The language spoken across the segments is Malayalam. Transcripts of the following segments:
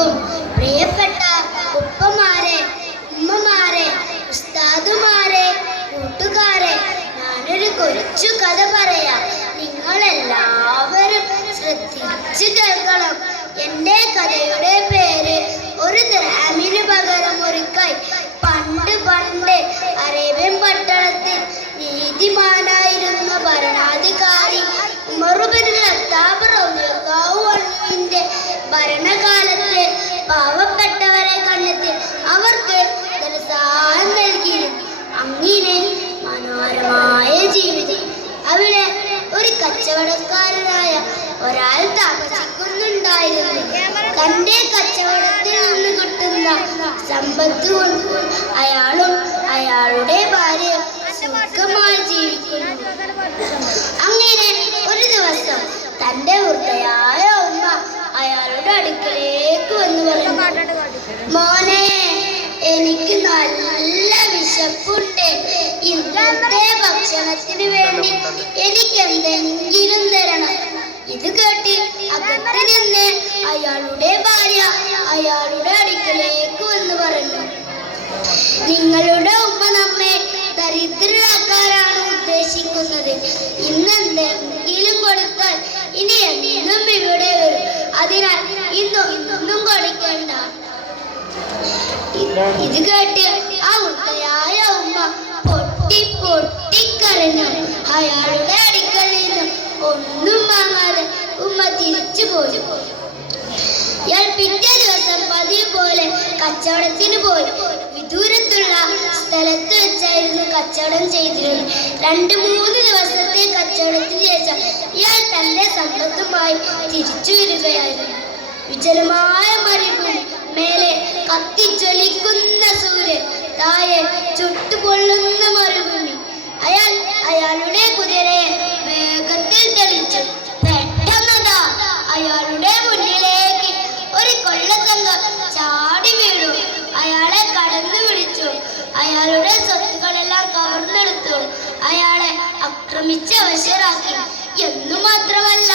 എല്ലാവർക്കും പ്രിയപ്പെട്ട ഉപ്പമാരെ ഉമ്മമാരെ ഉസ്താദുമാരെ കൂട്ടുകാരെ ഞാനൊരു കൊച്ചു കഥ പറയാം. നിങ്ങളെല്ലാവരും ശ്രദ്ധിച്ചു കേൾക്കണം. എന്റെ കഥയുടെ പേര് ഒരു ദ്രാമിന് പകരം ഒരു കൈ. പണ്ട് പണ്ട് അറേബ്യൻ പട്ടണത്തിൽ നീതിമാനായിരുന്ന ഭരണാധികാരി ഉമറുബിൻ ഖത്താബ് സമ്പത്ത് അയാളും അയാളുടെ ഭാര്യ സുഖമായി ജീവിക്കുന്നു. അങ്ങനെ ഒരു ദിവസം തന്റെ വൃദ്ധയായ ഉമ്മ അയാളുടെ അടുക്കലേക്ക് വന്ന് പറഞ്ഞു മോനെ എനിക്ക് നല്ല വിശപ്പുണ്ട്. ഇന്നത്തെ ഭക്ഷണത്തിന് വേണ്ടി എനിക്ക് എന്തെങ്കിലും തരണം. ഇത് കേട്ട് അകത്ത് നിന്ന് അയാളുടെ ഭാര്യ അയാളുടെ നിങ്ങളുടെ ഉമ്മ നമ്മെ ദരിദ്രരാക്കാനാണ് ഉദ്ദേശിക്കുന്നത്. ഇന്നെന്ത്? എന്തെങ്കിലും കൊടുത്താൽ ഇനി എന്നും ഇവിടെ വരും. അതിനാൽ ഇന്നും ഇന്നും കൊടുക്കേണ്ട. ഇത് കേട്ട് ആ ഉത്തയായ ഉമ്മ പൊട്ടി പൊട്ടിക്കരഞ്ഞു അയാളുടെ അടുക്കളയിൽ നിന്ന് ഒന്നും വാങ്ങാതെ ഉമ്മ തിരിച്ചു പോയി ഇയാൾ പിറ്റേ ദിവസം പതിവ് പോലെ കച്ചവടത്തിന് പോയി. വിദൂരത്തുള്ള സ്ഥലത്ത് വെച്ചായിരുന്നു കച്ചവടം ചെയ്തിരുന്നത്. രണ്ട് മൂന്ന് ദിവസത്തെ കച്ചവടത്തിന് ശേഷം ഇയാൾ തന്റെ സമ്പത്തുമായി തിരിച്ചു വരികയായിരുന്നു. വിജലമായ മരുഭൂമി മേലെ കത്തിജ്വലിക്കുന്ന സൂര്യൻ താഴെ ചുട്ടുപൊള്ളുന്ന മരുഭൂമി. അയാൾ അയാളുടെ കുതിരയെ വേഗത്തിൽ തെളിച്ചു. പെട്ടെന്നതാ അയാളുടെ മുന്നിലേക്ക് ഒരു കൊള്ളത്തങ്ങ ചാടി വീണു. അയാളെ കടന്നു പിടിച്ചു അയാളുടെ സ്വത്തുക്കളെല്ലാം കവർന്നെടുത്തു. അയാളെ ആക്രമിച്ച് വശരാക്കി എന്നു മാത്രമല്ല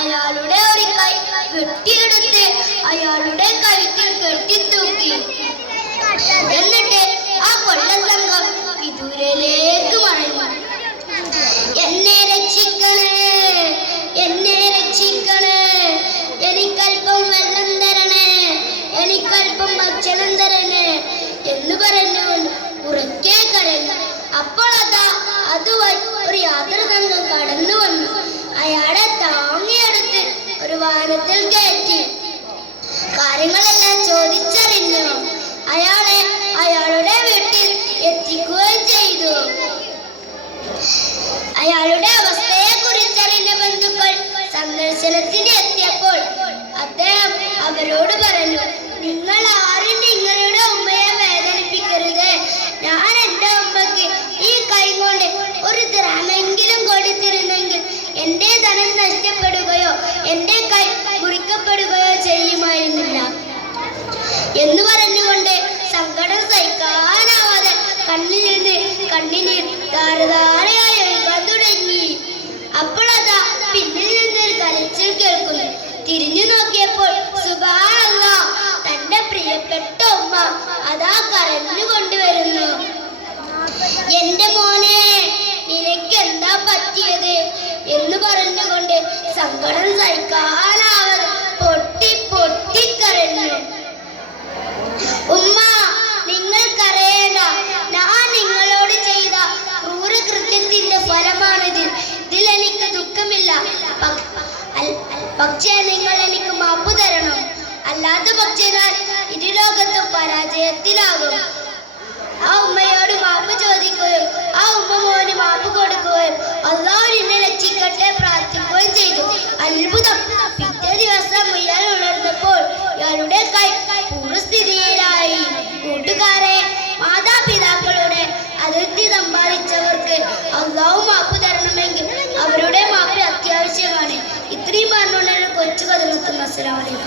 അയാളുടെ ഒരു കൈ വെട്ടിയെടുത്ത് അയാളുടെ കഴുത്തിൽ യാത്ര സംഘം കടന്നു വന്നു. അയാളെ താങ്ങിയെടുത്ത് ഒരു വാഹനത്തിൽ കയറ്റി. കാര്യങ്ങളെല്ലാം ചോദിച്ചറിഞ്ഞു. അയാളെ അയാളുടെ വീട്ടിൽ എത്തിക്കുകയും ചെയ്തു. അയാളുടെ അവസ്ഥയെ കുറിച്ചറിഞ്ഞ ബന്ധുക്കൾ സന്ദർശനത്തിന് എത്തിയപ്പോൾ അദ്ദേഹം അവരോട് പറഞ്ഞു നിങ്ങൾ ആരും നിങ്ങളുടെ ഉമ്മയെ വേദനിപ്പിക്കരുത് ഞാൻ എന്റെ ഉമ്മയ്ക്ക് ഈ കൈ കൊണ്ട് ഒരു ദ്രാമെങ്കിലും കൊടുത്തിരുന്നെങ്കിൽ എന്റെ ധനം നഷ്ടപ്പെടുകയോ എന്റെ കൈ മുറിക്കപ്പെടുകയോ ചെയ്യുമായിരുന്നില്ല എന്ന് പറഞ്ഞുകൊണ്ട് സങ്കടം സഹിക്കാനാവാതെ കണ്ണിൽ നിന്ന് കണ്ണിനീർ ധാരധാരയായി ഒഴുകാൻ തുടങ്ങി. അപ്പോഴതാ പിന്നിൽ നിന്നൊരു കരച്ചിൽ കേൾക്കുന്നു. തിരിഞ്ഞു നോക്കിയപ്പോൾ സുബാന തന്റെ പ്രിയപ്പെട്ട ഉമ്മ അതാ കരഞ്ഞു കൊണ്ടുവരുന്നു. എന്റെ മോനെ നിനക്ക് എന്താ പറ്റിയത്? എന്ന് പറഞ്ഞുകൊണ്ട് സങ്കടം സഹിക്കാനാവാതെ പക്ഷേ നിങ്ങൾ എനിക്ക് മാപ്പ് തരണം. അല്ലാത്ത പക്ഷേ ഞാൻ ഇരുലോകത്തും പരാജയത്തിലാകും. ആ ഉമ്മയോട് മാപ്പ് ചോദിക്കുകയും ആ ഉമ്മ മോന് മാപ്പ് കൊടുക്കുകയും അള്ളാഹു എന്നെ രക്ഷിക്കട്ടെ പ്രാർത്ഥിക്കുകയും ചെയ്തു. അത്ഭുതം. പിറ്റേ ദിവസം ഇയാൾ ഉണർന്നപ്പോൾ ഇയാളുടെ കൈ പൂർവസ്ഥിതിയിലായി. കൂട്ടുകാരെ മാതാപിതാക്കളുടെ അതിർത്തി സമ്പാദിച്ചവർക്ക് അള്ളാഹു മാപ്പ് തരണമെങ്കിൽ കൊച്ചു കഥ നിർത്തുന്നു അസ്സലാമലൈക്കും